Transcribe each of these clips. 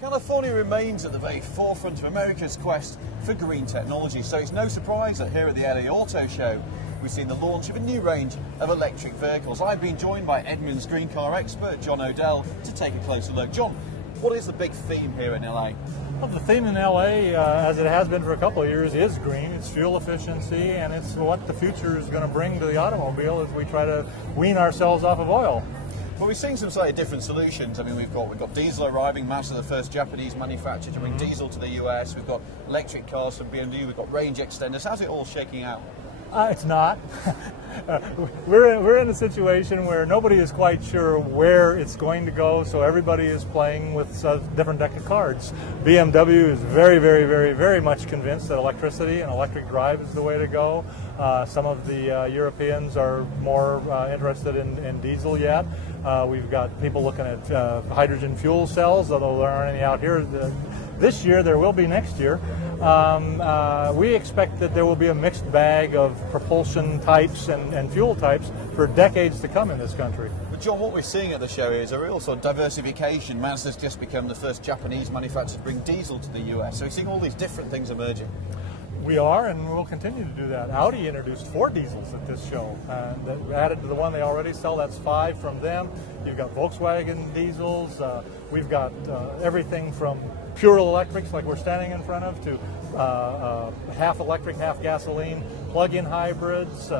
California remains at the very forefront of America's quest for green technology, so it's no surprise that here at the LA Auto Show we've seen the launch of a new range of electric vehicles. I've been joined by Edmunds green car expert John O'Dell to take a closer look. John, what is the big theme here in LA? Well, the theme in LA, as it has been for a couple of years, is green. It's fuel efficiency, and it's what the future is going to bring to the automobile as we try to wean ourselves off of oil. Well, we've seen some slightly different solutions. I mean, we've got diesel arriving. Mazda, the first Japanese manufacturer to bring diesel to the US. We've got electric cars from BMW. We've got range extenders. How's it all shaking out? It's not. We're in a situation where nobody is quite sure where it's going to go, so everybody is playing with a different deck of cards. BMW is very much convinced that electricity and electric drive is the way to go. Some of the Europeans are more interested in diesel yet. We've got people looking at hydrogen fuel cells, although there aren't any out here. This year, there will be next year. We expect that there will be a mixed bag of propulsion types and fuel types for decades to come in this country. But John, what we're seeing at the show is a real sort of diversification. Mazda's just become the first Japanese manufacturer to bring diesel to the US. So we're seeing all these different things emerging. We are, and we'll continue to do that. Audi introduced 4 diesels at this show. That added to the one they already sell. That's 5 from them. You've got Volkswagen diesels. We've got everything from pure electrics, like we're standing in front of, to half electric, half gasoline, plug-in hybrids.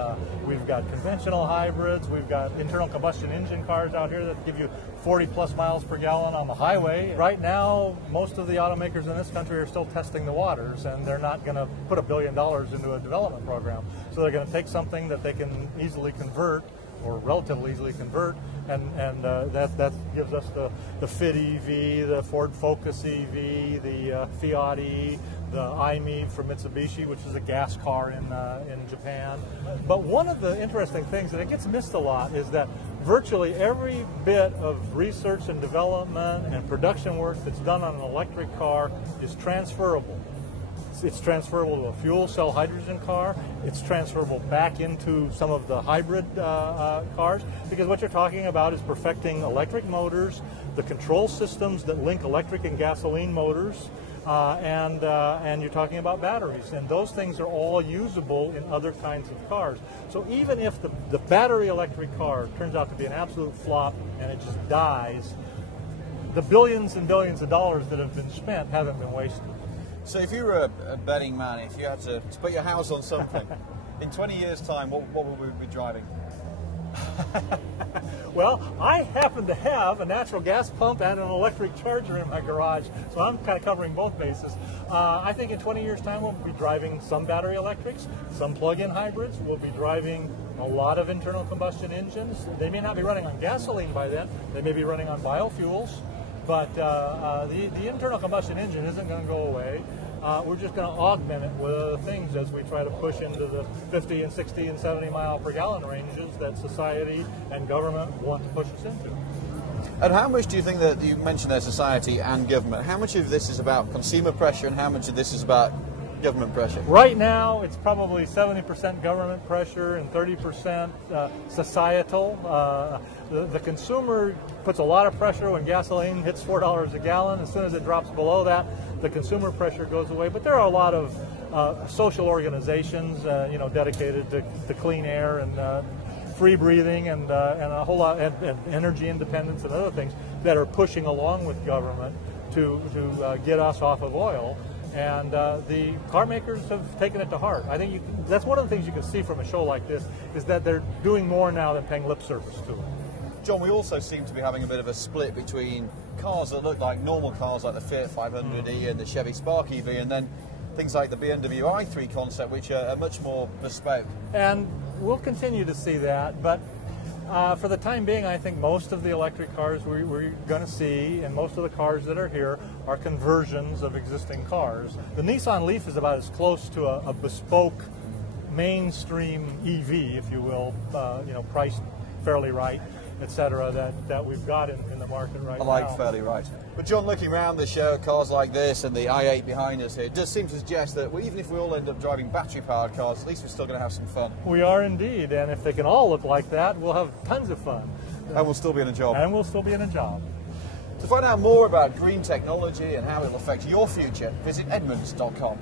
We've got conventional hybrids. We've got internal combustion engine cars out here that give you 40+ miles per gallon on the highway. Right now, most of the automakers in this country are still testing the waters, and they're not going to put $1 billion into a development program. So they're going to take something that they can easily convert, or relatively easily convert, and that gives us the Fit EV, the Ford Focus EV, the Fiat E, the iMe from Mitsubishi, which is a gas car in Japan. But one of the interesting things, and it gets missed a lot, is that virtually every bit of research and development and production work that's done on an electric car is transferable. It's transferable to a fuel cell hydrogen car. It's transferable back into some of the hybrid cars, because what you're talking about is perfecting electric motors, the control systems that link electric and gasoline motors, and you're talking about batteries. And those things are all usable in other kinds of cars. So even if the battery electric car turns out to be an absolute flop and it just dies, the billions and billions of dollars that have been spent haven't been wasted. So if you were a betting man, if you had to put your house on something, in 20 years' time, what would we be driving? Well, I happen to have a natural gas pump and an electric charger in my garage, so I'm kind of covering both bases. I think in 20 years' time, we'll be driving some battery electrics, some plug-in hybrids. We'll be driving a lot of internal combustion engines. They may not be running on gasoline by then. They may be running on biofuels. But the internal combustion engine isn't going to go away. We're just going to augment it with other things as we try to push into the 50 and 60 and 70 mile per gallon ranges that society and government want to push us into. And how much do you think that, you mentioned there society and government, how much of this is about consumer pressure and how much of this is about government pressure? Right now, it's probably 70% government pressure and 30% societal. The consumer puts a lot of pressure when gasoline hits $4 a gallon. As soon as it drops below that, the consumer pressure goes away. But there are a lot of social organizations, dedicated to clean air and free breathing and a whole lot, and energy independence and other things that are pushing along with government to get us off of oil. And the car makers have taken it to heart. I think that's one of the things you can see from a show like this, is that they're doing more now than paying lip service to it. John, we also seem to be having a bit of a split between cars that look like normal cars like the Fiat 500e and the Chevy Spark EV, and then things like the BMW i3 concept, which are much more bespoke. And we'll continue to see that, but for the time being, I think most of the electric cars we're going to see, and most of the cars that are here, are conversions of existing cars. The Nissan Leaf is about as close to a bespoke mainstream EV, if you will, priced fairly right, etc., that we've got in the market right now. I like fairly right. But John, looking around the show, cars like this and the i8 behind us here, it does seem to suggest that even if we all end up driving battery-powered cars, at least we're still going to have some fun. We are indeed, and if they can all look like that, we'll have tons of fun. And we'll still be in a job. And we'll still be in a job. To find out more about green technology and how it will affect your future, visit Edmunds.com.